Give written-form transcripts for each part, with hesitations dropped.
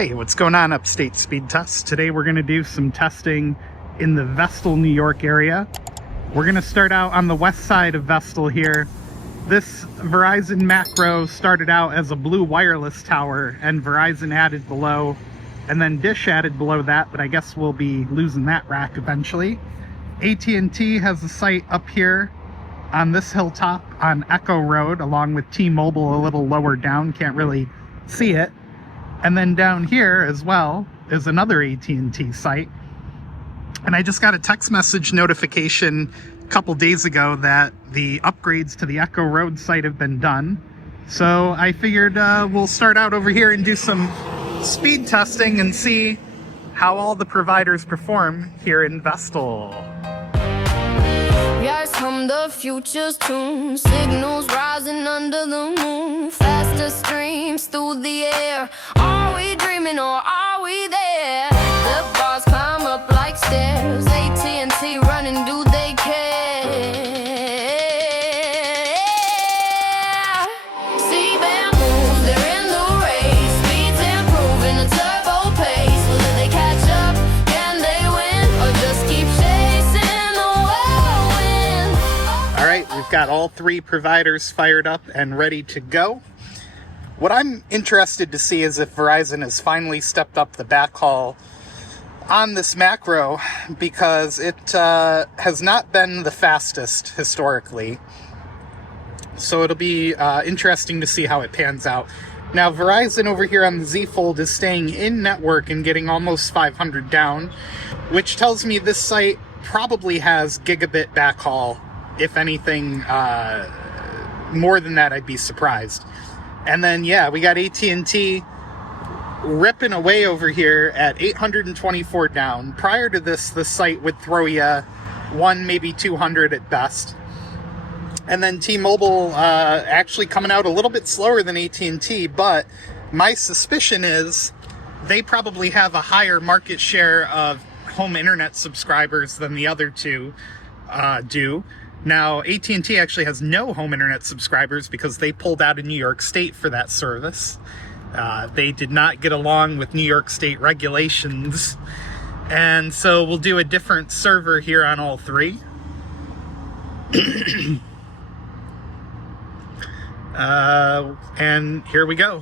Hey, what's going on, Upstate Speedtests? Today we're going to do some testing in the Vestal, New York area. We're going to start out on the west side of Vestal here. This Verizon macro started out as a blue wireless tower, and Verizon added below, and then Dish added below that, but I guess we'll be losing that rack eventually. AT&T has a site up here on this hilltop on Echo Road, along with T-Mobile a little lower down, can't really see it. And then down here as well is another AT&T site. And I just got a text message notification a couple days ago that the upgrades to the Echo Road site have been done. So I figured we'll start out over here and do some speed testing and see how all the providers perform here in Vestal. Yes, from the future's tune, signals rising under the moon, faster streams through the air. Are we dreaming or are we there? The bars climb up like stairs, AT&T running, do they care? C-band moves, they're in the race, speeds improving a turbo pace. Will they catch up? Can they win? Or just keep chasing the whirlwind? All right, we've got all three providers fired up and ready to go. What I'm interested to see is if Verizon has finally stepped up the backhaul on this macro, because it has not been the fastest historically. So it'll be interesting to see how it pans out. Now, Verizon over here on the Z Fold is staying in network and getting almost 500 down, which tells me this site probably has gigabit backhaul. If anything more than that, I'd be surprised. And then, yeah, we got AT&T ripping away over here at 824 down. Prior to this, the site would throw you 1, maybe 200 at best. And then T-Mobile actually coming out a little bit slower than AT&T, but my suspicion is they probably have a higher market share of home internet subscribers than the other two do. Now, AT&T actually has no home internet subscribers because they pulled out of New York State for that service. They did not get along with New York State regulations. And so we'll do a different server here on all three. And here we go.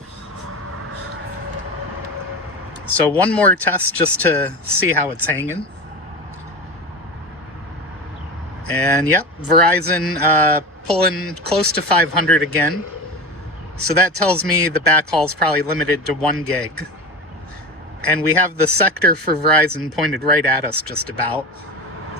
So one more test just to see how it's hanging. And yep, Verizon pulling close to 500 again. So that tells me the backhaul is probably limited to 1 gig. And we have the sector for Verizon pointed right at us just about.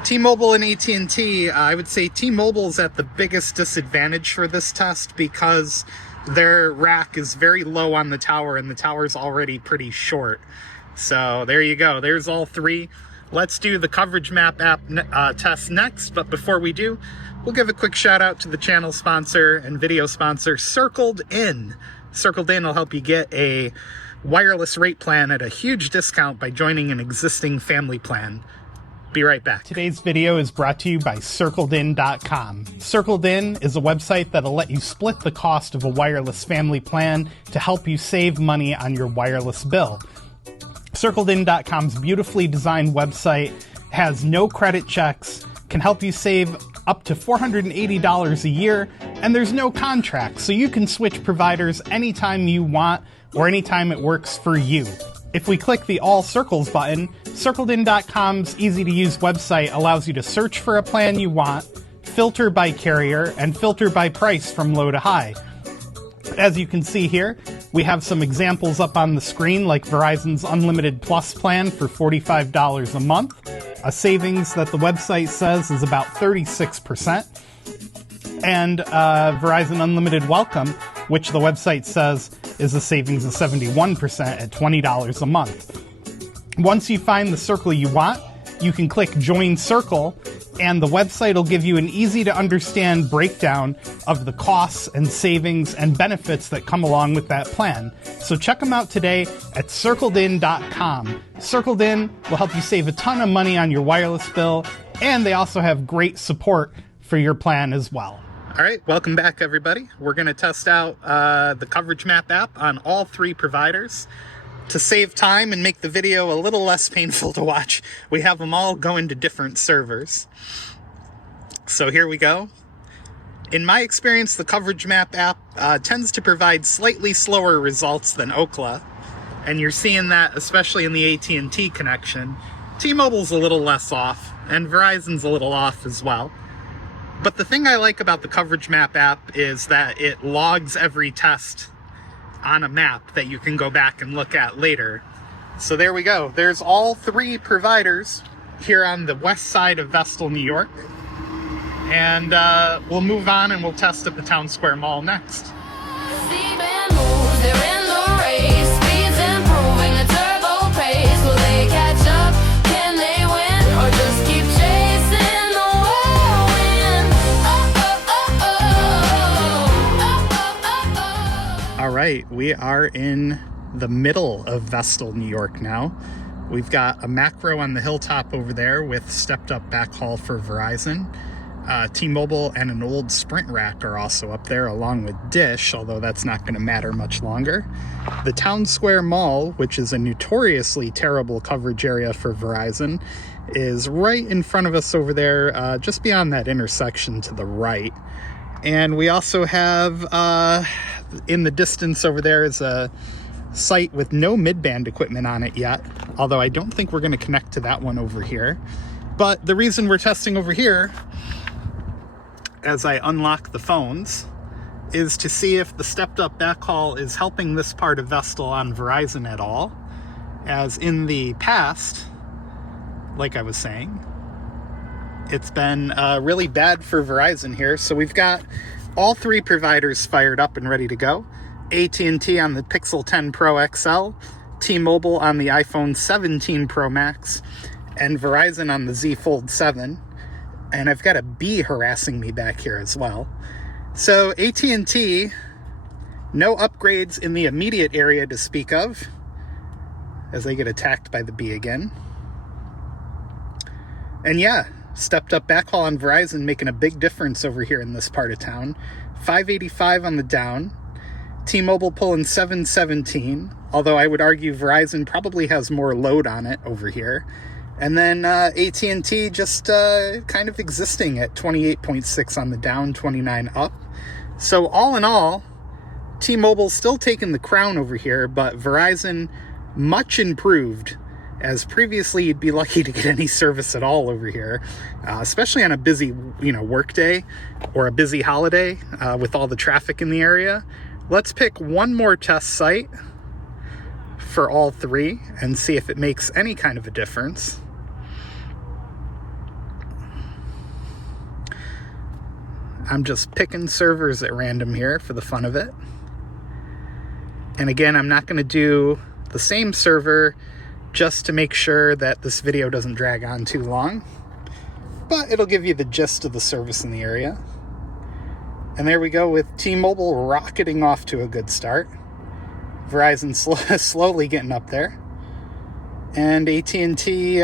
T-Mobile and AT&T, I would say T-Mobile's at the biggest disadvantage for this test because their rack is very low on the tower and the tower's already pretty short. So there you go, there's all three. Let's do the coverage map app test next, but before we do, we'll give a quick shout out to the channel sponsor and video sponsor, Circled In. Circled In will help you get a wireless rate plan at a huge discount by joining an existing family plan. Be right back. Today's video is brought to you by CircledIn.com. Circled In is a website that'll let you split the cost of a wireless family plan to help you save money on your wireless bill. CircledIn.com's beautifully designed website has no credit checks, can help you save up to $480 a year, and there's no contract, so you can switch providers anytime you want or anytime it works for you. If we click the All Circles button, CircledIn.com's easy-to-use website allows you to search for a plan you want, filter by carrier, and filter by price from low to high. As you can see here, we have some examples up on the screen, like Verizon's Unlimited Plus plan for $45 a month, a savings that the website says is about 36%, and Verizon Unlimited Welcome, which the website says is a savings of 71% at $20 a month. Once you find the circle you want, you can click Join Circle, and the website will give you an easy-to-understand breakdown of the costs and savings and benefits that come along with that plan. So check them out today at CircledIn.com. Circled In will help you save a ton of money on your wireless bill, and they also have great support for your plan as well. All right, welcome back, everybody. We're going to test out the Coverage Map app on all three providers. to save time and make the video a little less painful to watch, we have them all going to different servers. So here we go. In my experience, the Coverage Map app tends to provide slightly slower results than Ookla, and you're seeing that especially in the AT&T connection. T-Mobile's a little less off, and Verizon's a little off as well. But the thing I like about the Coverage Map app is that it logs every test on a map that you can go back and look at later. So there we go. There's all three providers here on the west side of Vestal, New York. And we'll move on and we'll test at the Town Square Mall next. C-band moves, they're in the race. Speed's improving at turbo pace. Will they catch up? Can they win? Or just keep chasing the whirlwind? All right, we are in the middle of Vestal, New York now. We've got a macro on the hilltop over there with stepped up backhaul for Verizon. T-Mobile and an old Sprint rack are also up there, along with Dish, although that's not going to matter much longer. The Town Square Mall, which is a notoriously terrible coverage area for Verizon, is right in front of us over there, just beyond that intersection to the right. And we also have, in the distance over there is a site with no mid-band equipment on it yet, although I don't think we're going to connect to that one over here. But the reason we're testing over here, as I unlock the phones, is to see if the stepped up backhaul is helping this part of Vestal on Verizon at all. As in the past, like I was saying, it's been really bad for Verizon here. So we've got all three providers fired up and ready to go. AT&T on the Pixel 10 Pro XL, T-Mobile on the iPhone 17 Pro Max, and Verizon on the Z Fold 7. And I've got a bee harassing me back here as well. So AT&T, no upgrades in the immediate area to speak of, as they get attacked by the bee again. And yeah, stepped up backhaul on Verizon making a big difference over here in this part of town. 585 on the down. T-Mobile pulling 717, although I would argue Verizon probably has more load on it over here. And then AT&T just kind of existing at 28.6 on the down, 29 up. So all in all, T-Mobile's still taking the crown over here, but Verizon much improved, as previously you'd be lucky to get any service at all over here, especially on a busy, work day or a busy holiday with all the traffic in the area. Let's pick one more test site for all three and see if it makes any kind of a difference. I'm just picking servers at random here for the fun of it. And again, I'm not going to do the same server just to make sure that this video doesn't drag on too long. But it'll give you the gist of the service in the area. And there we go with T-Mobile rocketing off to a good start. Verizon slowly getting up there. And AT&T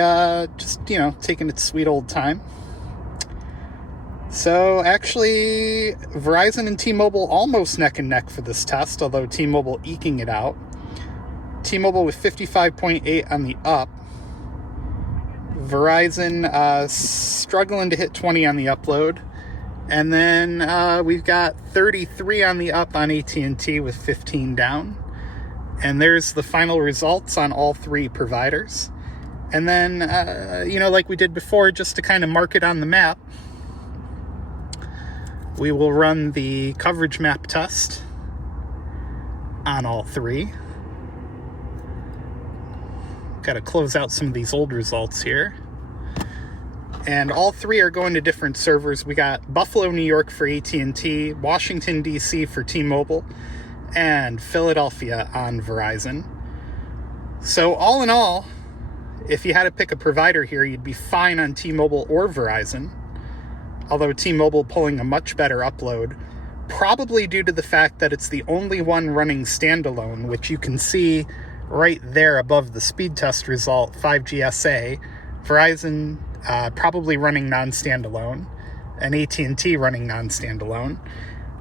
just, taking its sweet old time. So actually, Verizon and T-Mobile almost neck and neck for this test, although T-Mobile eking it out. T-Mobile with 55.8 on the up. Verizon struggling to hit 20 on the upload. And then we've got 33 on the up on AT&T with 15 down. And there's the final results on all three providers. And then, like we did before, just to kind of mark it on the map, we will run the coverage map test on all three. Got to close out some of these old results here. And all three are going to different servers. We got Buffalo, New York for AT&T, Washington, D.C. for T-Mobile, and Philadelphia on Verizon. So all in all, if you had to pick a provider here, you'd be fine on T-Mobile or Verizon. Although T-Mobile pulling a much better upload, probably due to the fact that it's the only one running standalone, which you can see right there above the speed test result, 5GSA. Verizon probably running non-standalone, and AT&T running non-standalone.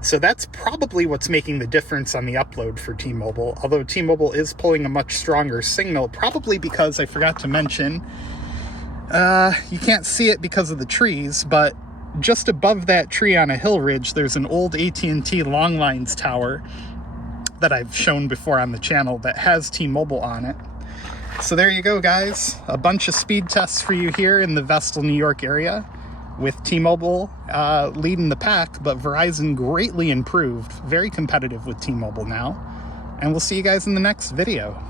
So that's probably what's making the difference on the upload for T-Mobile, although T-Mobile is pulling a much stronger signal, probably because I forgot to mention, you can't see it because of the trees, but just above that tree on a hill ridge, there's an old AT&T long lines tower that I've shown before on the channel that has T-Mobile on it. So there you go, guys. A bunch of speed tests for you here in the Vestal, New York area, with T-Mobile leading the pack, but Verizon greatly improved, very competitive with T-Mobile now. And we'll see you guys in the next video.